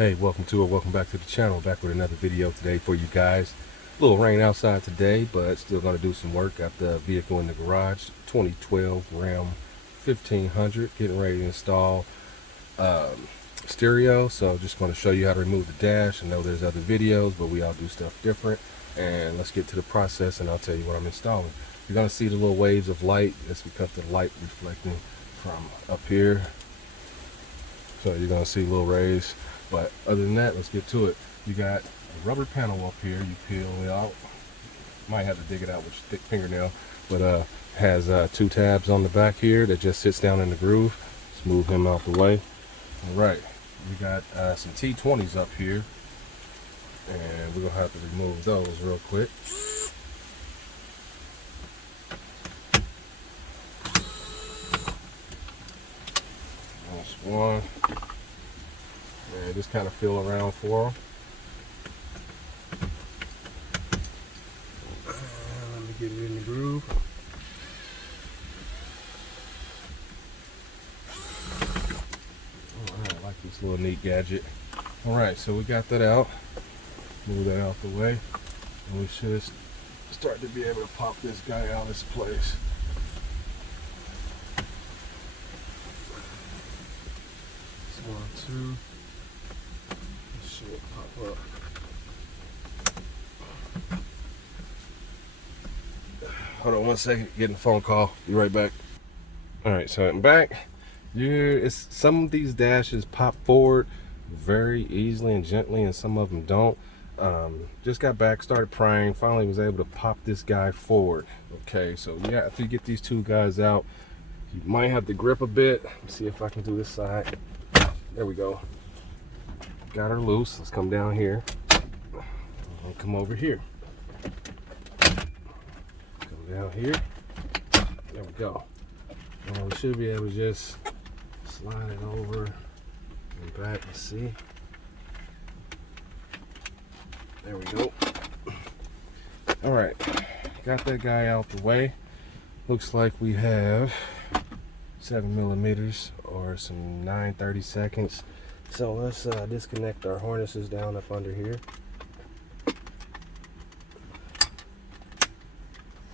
Hey, welcome back to the channel. Back with another video today for you guys. A little rain outside today, but still going to do some work. Got the vehicle in the garage. 2012 Ram 1500. Getting ready to install stereo. So just going to show you how to remove the dash. I know there's other videos, but we all do stuff different. And let's get to the process, and I'll tell you what I'm installing. You're going to see the little waves of light. That's because the light reflecting from up here. So you're going to see little rays. But other than that, let's get to it. You got a rubber panel up here. You peel it out. Might have to dig it out with your thick fingernail. But has two tabs on the back here that just sits down in the groove. Let's move him out the way. All right. We got some T20s up here. And we're going to have to remove those real quick. That's one. And just kind of feel around for them. Let me get it in the groove. Alright, I like this little neat gadget. Alright, so we got that out. Move that out the way. And we should start to be able to pop this guy out of his place. That's 1, 2. Should pop up. Hold on 1 second, getting a phone call. Be right back. Alright, so I'm back. Some of these dashes pop forward very easily and gently, and some of them don't. Just got back, started prying, finally was able to pop this guy forward. Okay, so yeah, after you get these two guys out, you might have to grip a bit. Let's see if I can do this side. There we go. Got her loose. Let's come down here and come over here. Go down here. There we go. And we should be able to just slide it over and back. Let's see. There we go. All right, got that guy out the way. Looks like we have 7mm or some 9/32. So let's disconnect our harnesses down up under here.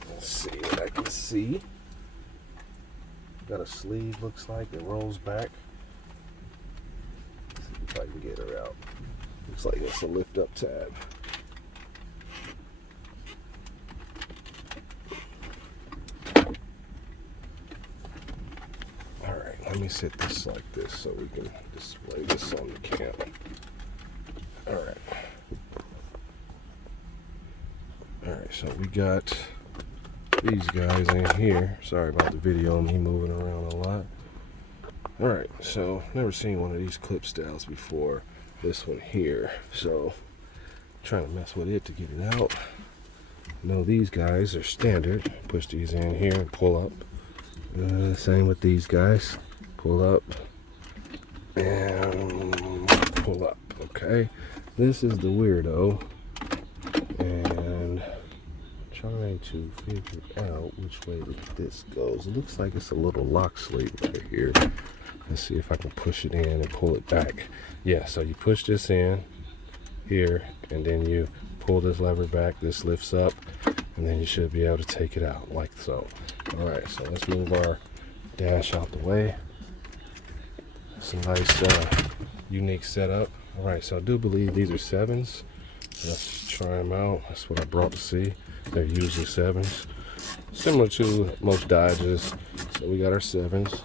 Let's see what I can see. Got a sleeve, looks like it rolls back. Let's see if I can get her out. Looks like it's a lift up tab. Let me set this like this so we can display this on the camera. Alright. Alright, so we got these guys in here. Sorry about the video and me moving around a lot. Alright, so never seen one of these clip styles before. This one here. So trying to mess with it to get it out. No, these guys are standard. Push these in here and pull up. Same with these guys. Pull up and pull up. Okay, this is the weirdo, and trying to figure out which way this goes. It looks like it's a little lock sleeve right here. Let's see if I can push it in and pull it back. Yeah, so you push this in here and then you pull this lever back. This lifts up and then you should be able to take it out like so. All right, so let's move our dash out the way. It's a nice unique setup. All right, so I do believe these are 7s. Let's try them out. That's what I brought to see. They're usually 7s, similar to most Dodges. So we got our 7s.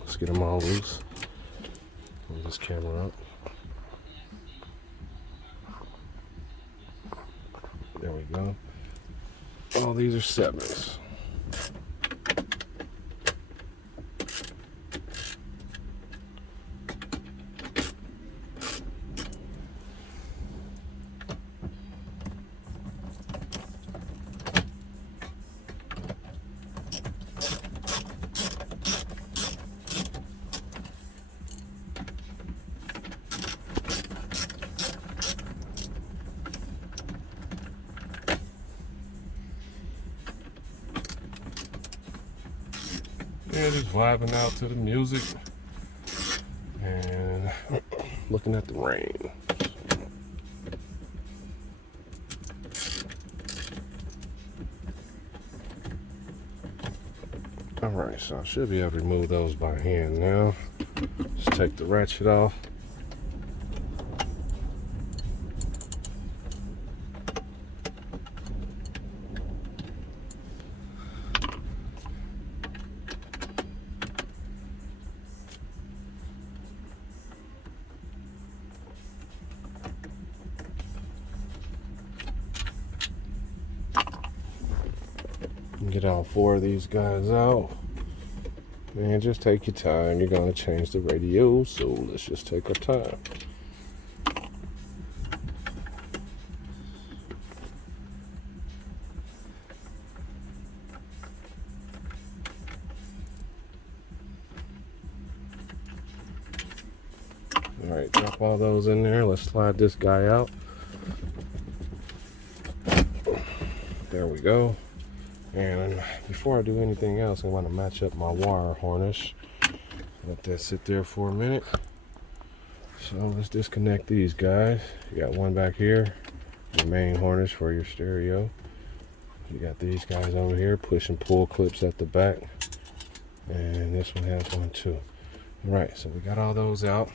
Let's get them all loose. Move this camera up. There we go. All these are 7s. Yeah, just vibing out to the music and looking at the rain. Alright, so I should be able to remove those by hand now. Just take the ratchet off. Get all 4 of these guys out. And just take your time. You're going to change the radio, so let's just take our time. Alright, drop all those in there. Let's slide this guy out. There we go. And before I do anything else, I want to match up my wire harness. Let that sit there for a minute. So let's disconnect these guys. You got one back here, your main harness for your stereo. You got these guys over here, push and pull clips at the back. And this one has one too. Alright, so we got all those out.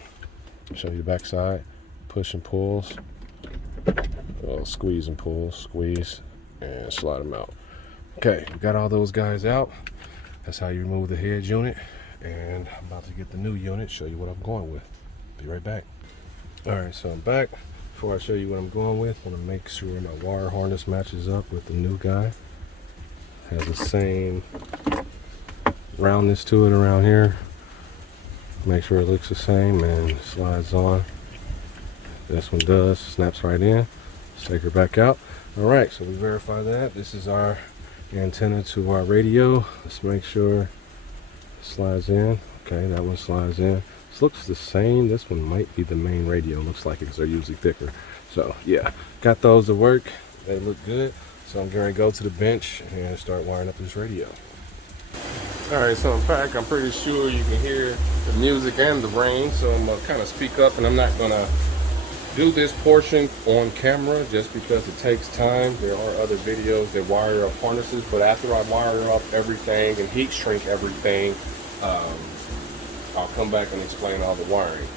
I'll show you the back side. Push and pulls. Well, squeeze and pull, squeeze, and slide them out. Okay, we got all those guys out. That's how you remove the head unit. And I'm about to get the new unit, show you what I'm going with. Be right back. Alright, so I'm back. Before I show you what I'm going with, I want to make sure my wire harness matches up with the new guy. Has the same roundness to it around here. Make sure it looks the same and slides on. This one does, snaps right in. Let's take her back out. Alright, so we verify that. This is our antenna to our radio. Let's make sure it slides in. Okay, that one slides in. This looks the same. This one might be the main radio. Looks like it because they're usually thicker. So yeah, got those to work. They look good. So I'm going to go to the bench and start wiring up this radio. Alright, so in fact, I'm pretty sure you can hear the music and the rain. So I'm going to kind of speak up, and I'm not going to do this portion on camera just because it takes time. There are other videos that wire up harnesses, but after I wire up everything and heat shrink everything, I'll come back and explain all the wiring.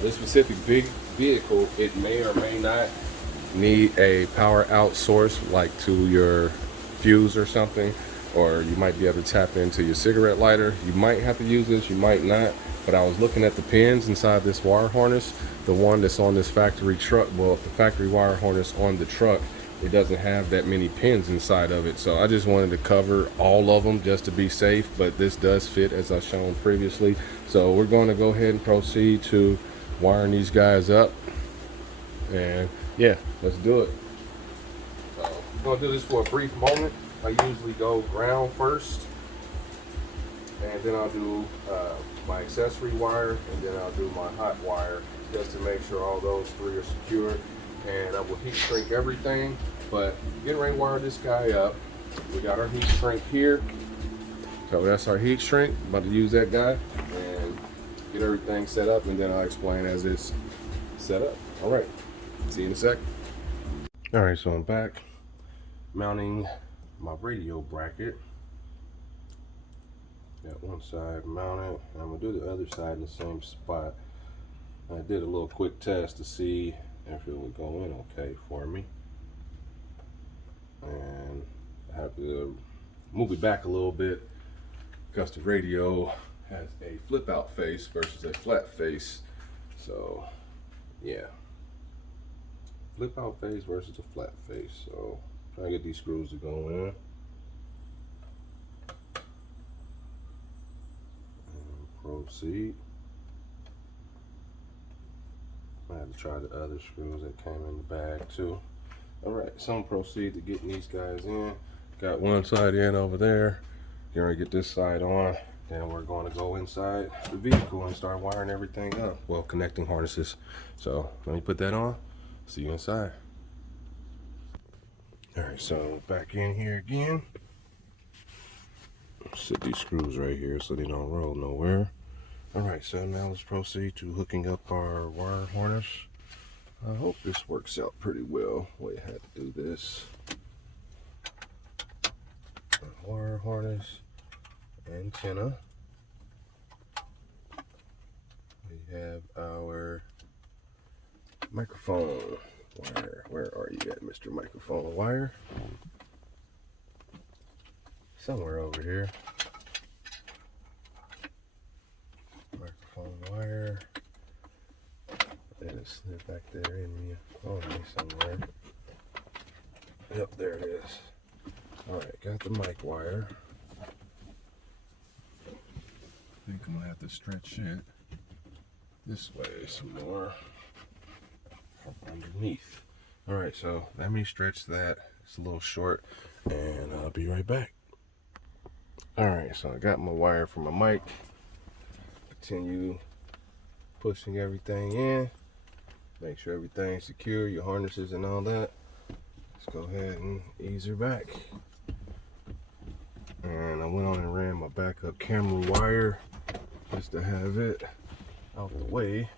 This specific big vehicle, it may or may not need a power out source, like to your fuse or something, or you might be able to tap into your cigarette lighter. You might have to use this, you might not. But I was looking at the pins inside this wire harness. The one that's on this factory truck, well, the factory wire harness on the truck, it doesn't have that many pins inside of it. So I just wanted to cover all of them just to be safe, but this does fit as I've shown previously. So we're going to go ahead and proceed to wiring these guys up. And yeah, let's do it. So I'm going to do this for a brief moment. I usually go ground first, and then I'll do my accessory wire, and then I'll do my hot wire, just to make sure all those 3 are secure. And I will heat shrink everything, but getting ready to wire this guy up. We got our heat shrink here, so that's our heat shrink. About to use that guy and get everything set up, and then I'll explain as it's set up. All right, see you in a sec. All right, so I'm back mounting my radio bracket. Got one side mounted, and I'm gonna do the other side in the same spot. I did a little quick test to see if it would go in okay for me, and I have to move it back a little bit because the radio has a flip out face versus a flat face. So yeah, flip out face versus a flat face. So try to get these screws to go in. Proceed. I had to try the other screws that came in the bag too. Alright, so I'm proceed to getting these guys in. Got one side in over there. Gonna get this side on. Then we're going to go inside the vehicle and start wiring everything up. Well, connecting harnesses. So let me put that on. See you inside. Alright, so back in here again. Sit these screws right here so they don't roll nowhere. Alright, so now let's proceed to hooking up our wire harness. I hope this works out pretty well. We had to do this. Wire harness, antenna. We have our microphone wire. Where are you at, Mr. Microphone Wire? Somewhere over here. Microphone wire. Let it slip back there in me. Oh, me somewhere. Yep, there it is. Alright, got the mic wire. I think I'm gonna have to stretch it this way some more from underneath. Alright, so let me stretch that. It's a little short, and I'll be right back. Alright, so I got my wire for my mic. Continue pushing everything in. Make sure everything's secure, your harnesses and all that. Let's go ahead and ease her back. And I went on and ran my backup camera wire just to have it out the way.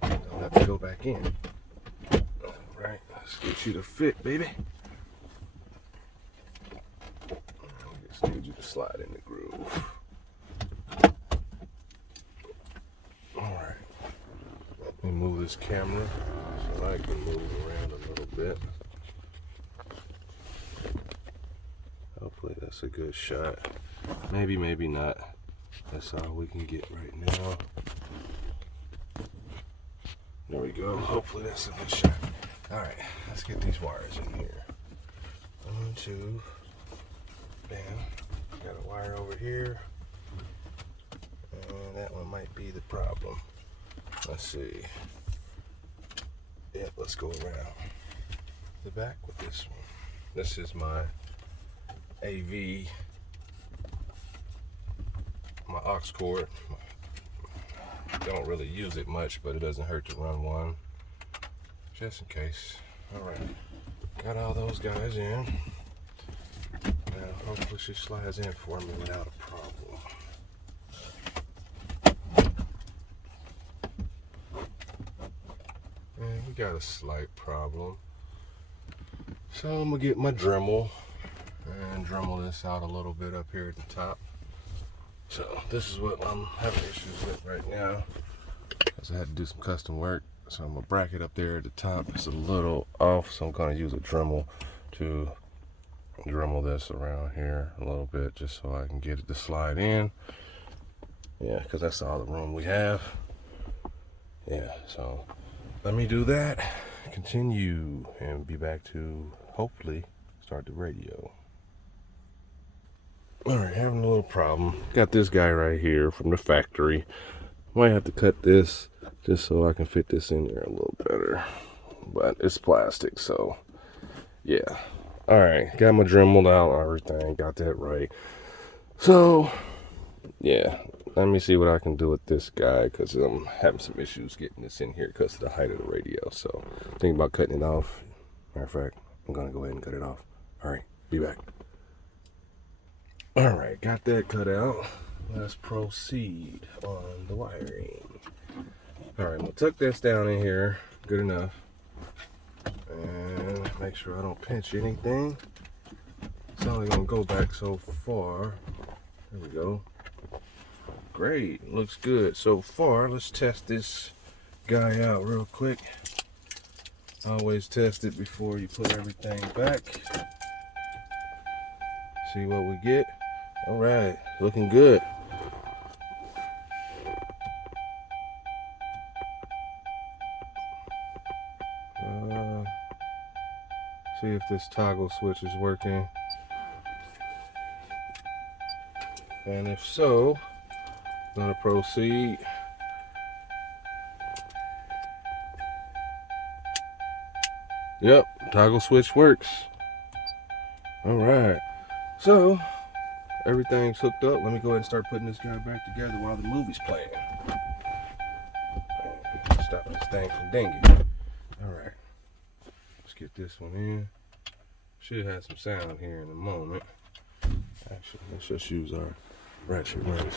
Don't have to go back in. Alright, let's get you to fit, baby. Just need you to slide in the groove. Alright. Let me move this camera so I can move around a little bit. Hopefully that's a good shot. Maybe, maybe not. That's all we can get right now. There we go. Hopefully that's a good shot. Alright, let's get these wires in here. 1, 2. Bam. Got a wire over here. And that one might be the problem. Let's see. Yep, let's go around the back with this one. This is my AV, my aux cord. Don't really use it much, but it doesn't hurt to run one, just in case. Alright, got all those guys in. Now, hopefully she slides in for me without a problem. And we got a slight problem. So I'm gonna get my Dremel and Dremel this out a little bit up here at the top. So this is what I'm having issues with right now, because I had to do some custom work. So I'm gonna bracket up there at the top. It's a little off, so I'm gonna use a Dremel to Dremel this around here a little bit, just so I can get it to slide in. Yeah, because that's all the room we have. Yeah, so let me do that, continue, and be back to hopefully start the radio. Alright, having a little problem. Got this guy right here from the factory. Might have to cut this just so I can fit this in there a little better. But it's plastic, so yeah. Alright, got my Dremel out, everything, got that right. So, yeah, let me see what I can do with this guy, because I'm having some issues getting this in here because of the height of the radio. So, thinking about cutting it off. Matter of fact, I'm going to go ahead and cut it off. Alright, be back. Alright, got that cut out. Let's proceed on the wiring. Alright, we'll tuck this down in here. Good enough. And make sure I don't pinch anything. It's only going to go back so far. There we go. Great, looks good so far. Let's test this guy out real quick. Always test it before you put everything back. See what we get. All right, looking good. See if this toggle switch is working. And if so, I'm gonna proceed. Yep, toggle switch works. All right, so everything's hooked up. Let me go ahead and start putting this guy back together while the movie's playing. Stop this thing from dinging. All right, let's get this one in. Should have some sound here in a moment. Actually, let's just use our ratchet wrench.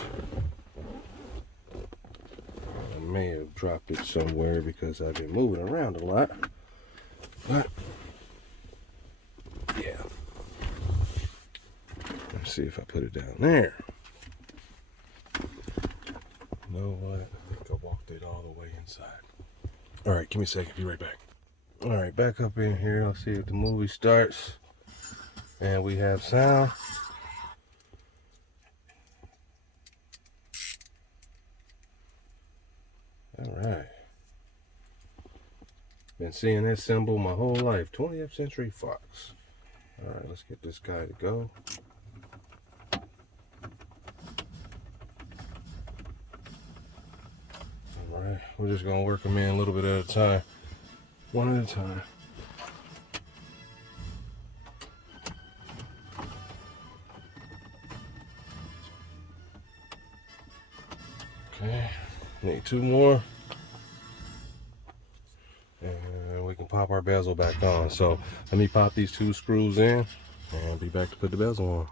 may have dropped it somewhere because I've been moving around a lot. But yeah. Let's see if I put it down there. You know what? I think I walked it all the way inside. All right, give me a second. Be right back. All right, back up in here. Let's see if the movie starts. And we have sound. All right. Been seeing this symbol my whole life. 20th Century Fox. All right, let's get this guy to go. All right, we're just gonna work them in a little bit at a time. One at a time. Okay, need 2 more. And we can pop our bezel back on. So let me pop these 2 screws in and be back to put the bezel on.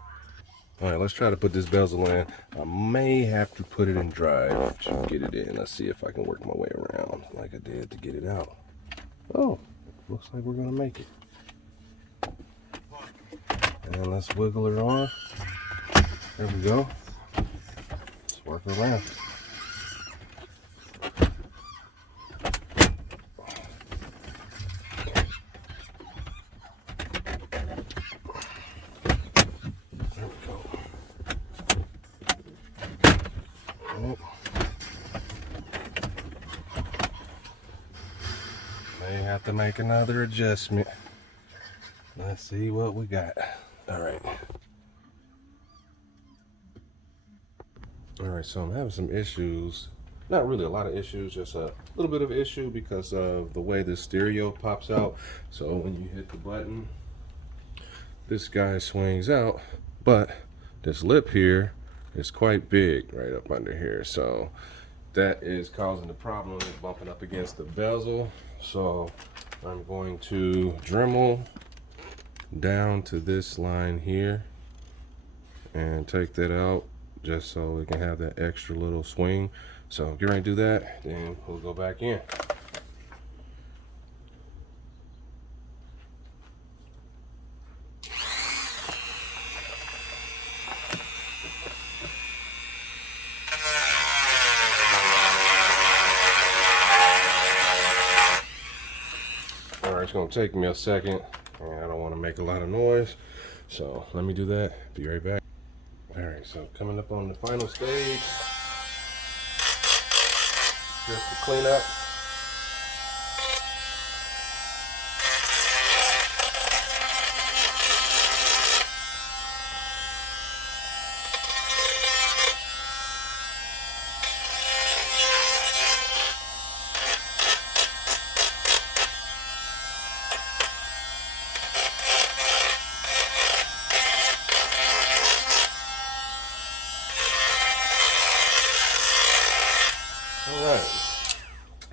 All right, let's try to put this bezel in. I may have to put it in drive to get it in. Let's see if I can work my way around like I did to get it out. Oh, looks like we're gonna make it. And let's wiggle her on. There we go. Let's work her around. May have to make another adjustment. Let's see what we got. All right. All right, so I'm having some issues. Not really a lot of issues, just a little bit of issue because of the way the stereo pops out. So when you hit the button, this guy swings out, but this lip here is quite big right up under here. So that is causing the problem. It's bumping up against the bezel. So I'm going to Dremel down to this line here and take that out just so we can have that extra little swing. So get ready to do that, then we'll go back in. It's going to take me a second and I don't want to make a lot of noise, so let me do that. Be right back. All right, so coming up on the final stage, just to clean up. Alright,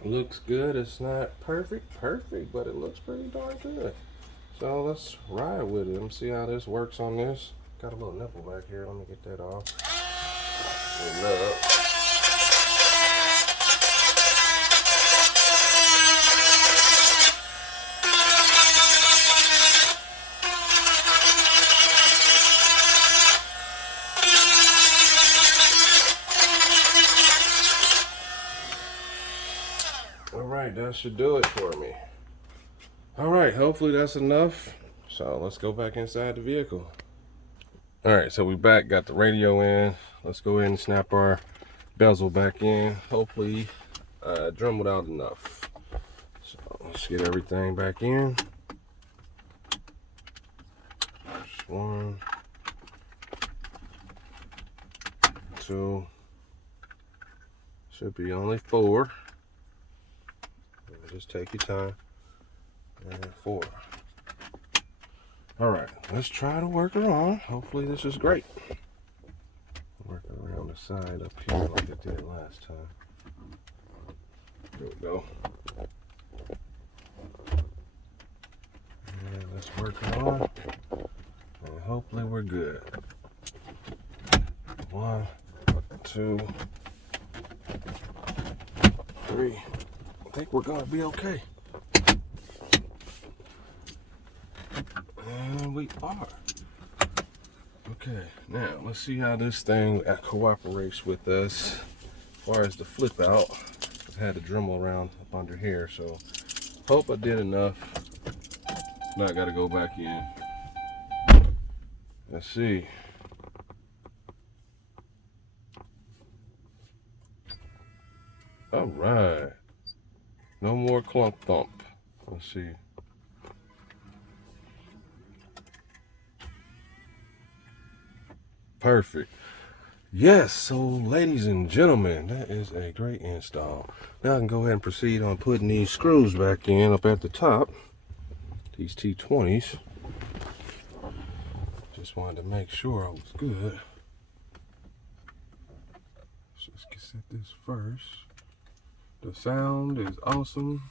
looks good. It's not perfect, but it looks pretty darn good. So let's ride with it. Let me see how this works on this. Got a little nipple back here. Let me get that off. Alright, that should do it for me. Alright, hopefully that's enough. So let's go back inside the vehicle. Alright, so we back, got the radio in. Let's go ahead and snap our bezel back in. Hopefully dremeled out enough. So let's get everything back in. Just 1, 2, should be only 4. Just take your time. And 4. All right, let's try to work her on. Hopefully this is great. Work around the side up here like I did last time. There we go. And let's work her on. And hopefully we're good. 1, 2, think we're gonna be okay. And we are. Okay, now let's see how this thing cooperates with us as far as the flip out. I had to Dremel around up under here, so hope I did enough. Now I gotta go back in. Let's see. All right. No more clump thump. Let's see. Perfect. Yes, so ladies and gentlemen, that is a great install. Now I can go ahead and proceed on putting these screws back in up at the top. These T20s. Just wanted to make sure I was good. Let's just set this first. The sound is awesome.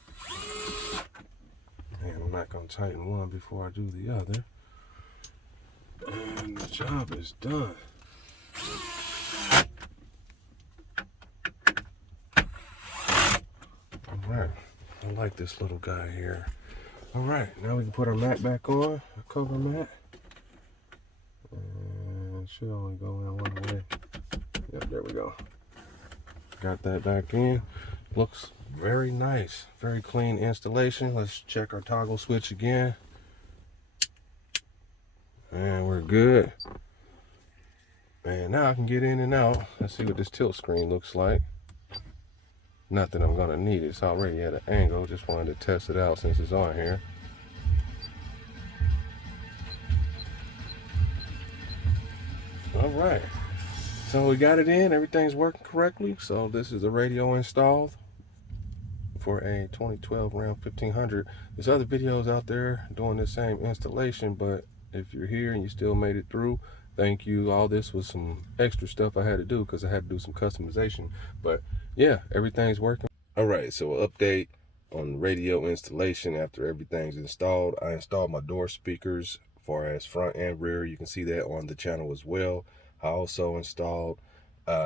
And I'm not going to tighten one before I do the other. And the job is done. Alright, I like this little guy here. Alright, now we can put our mat back on, a cover mat. And it should only go in one way. Yep, there we go. Got that back in. Looks very nice. Very clean installation. Let's check our toggle switch again. And we're good. And now I can get in and out. Let's see what this tilt screen looks like. Not that I'm gonna need it. It's already at an angle. Just wanted to test it out since it's on here. All right. So we got it in. Everything's working correctly. So this is the radio installed for a 2012 Ram 1500. There's other videos out there doing the same installation, but if you're here and you still made it through, thank you. All this was some extra stuff I had to do because I had to do some customization. But yeah, everything's working. All right, so update on radio installation after everything's installed. I installed my door speakers as far as front and rear. You can see that on the channel as well. I also installed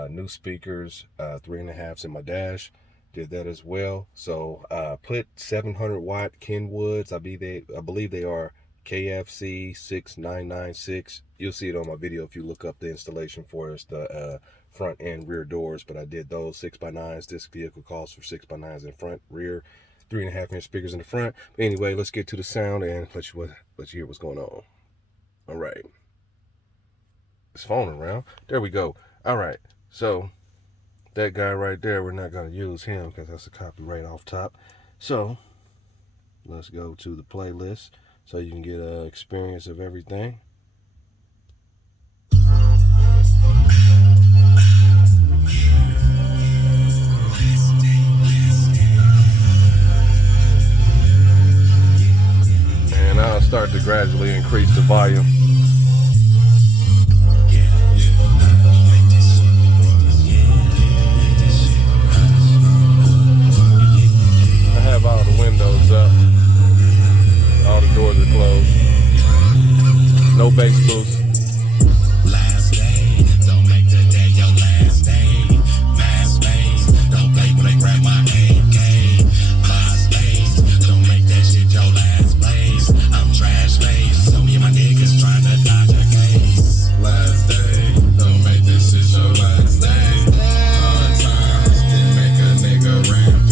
new speakers, 3.5s in my dash. Did that as well. So put 700 watt Kenwoods. I believe they are KFC 6996. You'll see it on my video if you look up the installation for us, the front and rear doors. But I did those 6x9s. This vehicle calls for 6x9s in front, rear, 3.5-inch speakers in the front. But anyway, let's get to the sound and let you hear what's going on. All right. It's phone around. There we go. All right. So that guy right there, we're not going to use him because that's a copyright off top. So let's go to the playlist so you can get an experience of everything. And I'll start to gradually increase the volume. All the windows up, all the doors are closed, no bass boost. Last day, don't make the day your last day. Fast pace, don't play when they grab my AK. Fast pace, don't make that shit your last place. I'm trash face, so me and my niggas trying to dodge a case. Last day, don't make this shit your last day. Hard times can make a nigga rampage.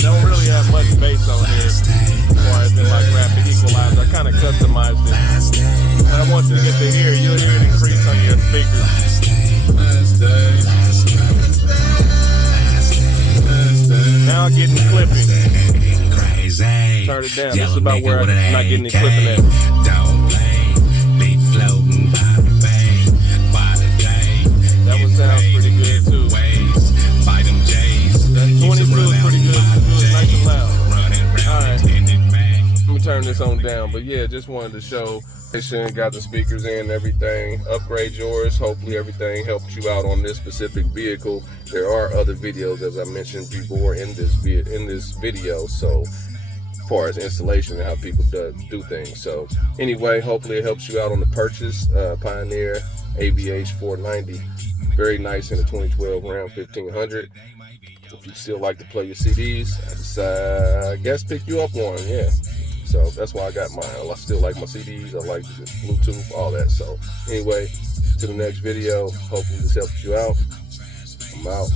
Don't really have much bass on here as far as in my graphic equalizer. I kind of customized it. And I want you to get to hear, you'll hear it increase on your speakers. Now I'm getting clipping. Turn it down. This is about where I'm not getting any clipping at. That one sounds pretty good too. That 22 is pretty good. It's nice and loud. Alright. Let me turn this on down. But yeah, just wanted to show. Got the speakers in and everything. Upgrade yours. Hopefully everything helped you out on this specific vehicle. There are other videos, as I mentioned before, in this video. So as far as installation and how people do things. So anyway, hopefully it helps you out on the purchase. Pioneer AVH-490. Very nice in the 2012 Ram 1500. If you still like to play your CDs, I guess pick you up one, yeah. So that's why I got mine. I still like my CDs, I like the Bluetooth, all that. So anyway, to the next video. Hopefully this helps you out. I'm out.